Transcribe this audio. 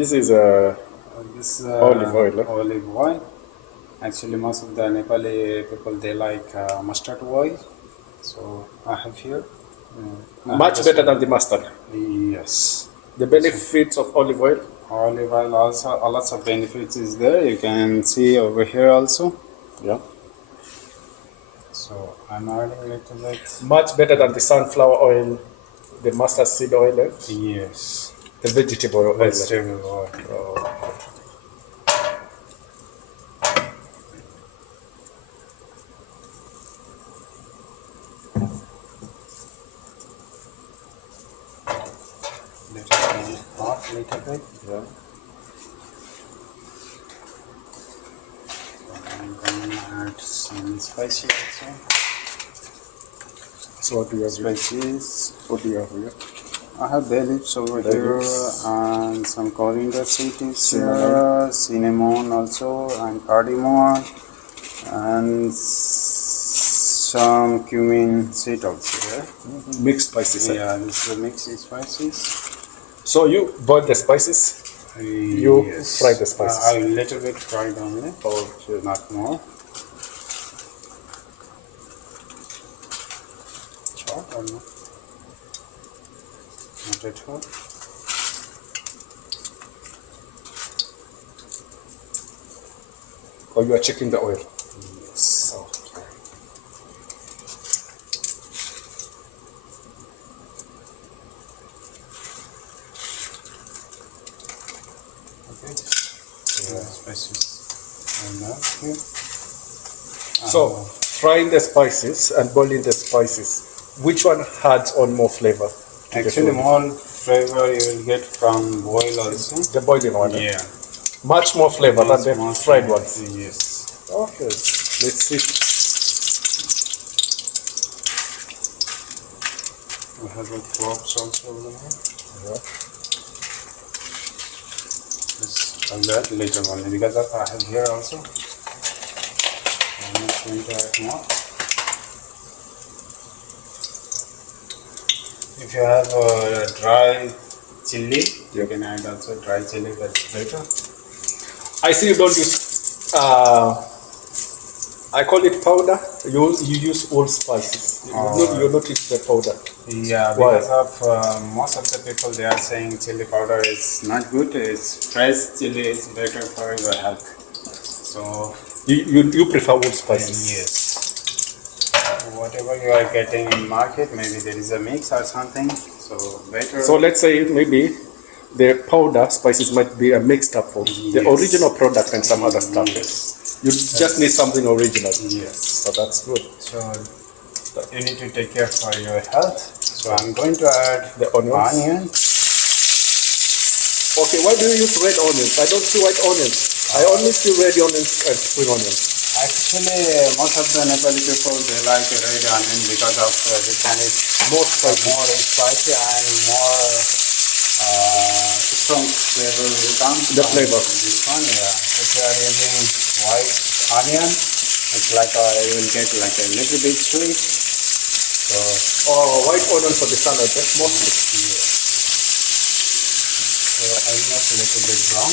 This is This olive oil. Huh? olive oil. Actually, most of the Nepali people they like mustard oil. So I have here. I have Much this better one. than the mustard. Yes. The This one. benefits of olive oil. Olive oil also lots of benefits is there. You can see over here also. Yeah. So I'm adding a little bit. Much better than the sunflower oil, the mustard seed oil, Yes. the vegetable oil. Vegetable oil. Oh. Let it be hot a little bit. Yeah. I'm gonna add some spicy also. So what do you have here? Spices. What do you have here? I have bay leaves over Bay here leaves. and some coriander seed is Cinnamon. here, cinnamon also, and cardamom, and some cumin seed also here. Mixed spices. Yeah, this is the mixed spices. So you boil the spices. You Yes. fry the spices. A little bit fried only, Okay. not more. Chop or no? Not at all. Or you are checking the oil. Yes. Okay. Okay. Spices are now here. So frying the spices and boiling the spices, which one adds on more flavor? To Actually, the food? more flavor you will get from boil also. The boiling one. Yeah. Much more flavor than the More fried flavor. ones. Yes. Okay. Let's see. We have the cloves also over here. Yeah. Just like that later on because I have here also. I'm not going to add more. If you have dry chili, you can add also dry chili, that's better. I see you don't use. I call it powder. You use all spices. You not use the powder. Yeah, Why? because of most of the people they are saying chili powder is not good. It's fresh chili is better for your health. So You prefer all spices. yes, whatever you are getting in market, maybe there is a mix or something. So better. So let's say maybe the powder spices might be a mixed up of the Yes. original product and some other stuff. Yes. You just need something original. Yes. So that's good. So you need to take care for your health. So I'm going to add The onions. onion. Okay, why do you use red onions? I don't see white onions. I only see red onions and spring onions. Actually, most of the Nepali people they like red onion because of this one is More spicy. more spicy and more strong flavor will come. The from flavor. This one, yeah. If you are using white onion, it's like you will get like a little bit sweet. So White onion for the salad, mostly. yeah. So almost a little bit brown.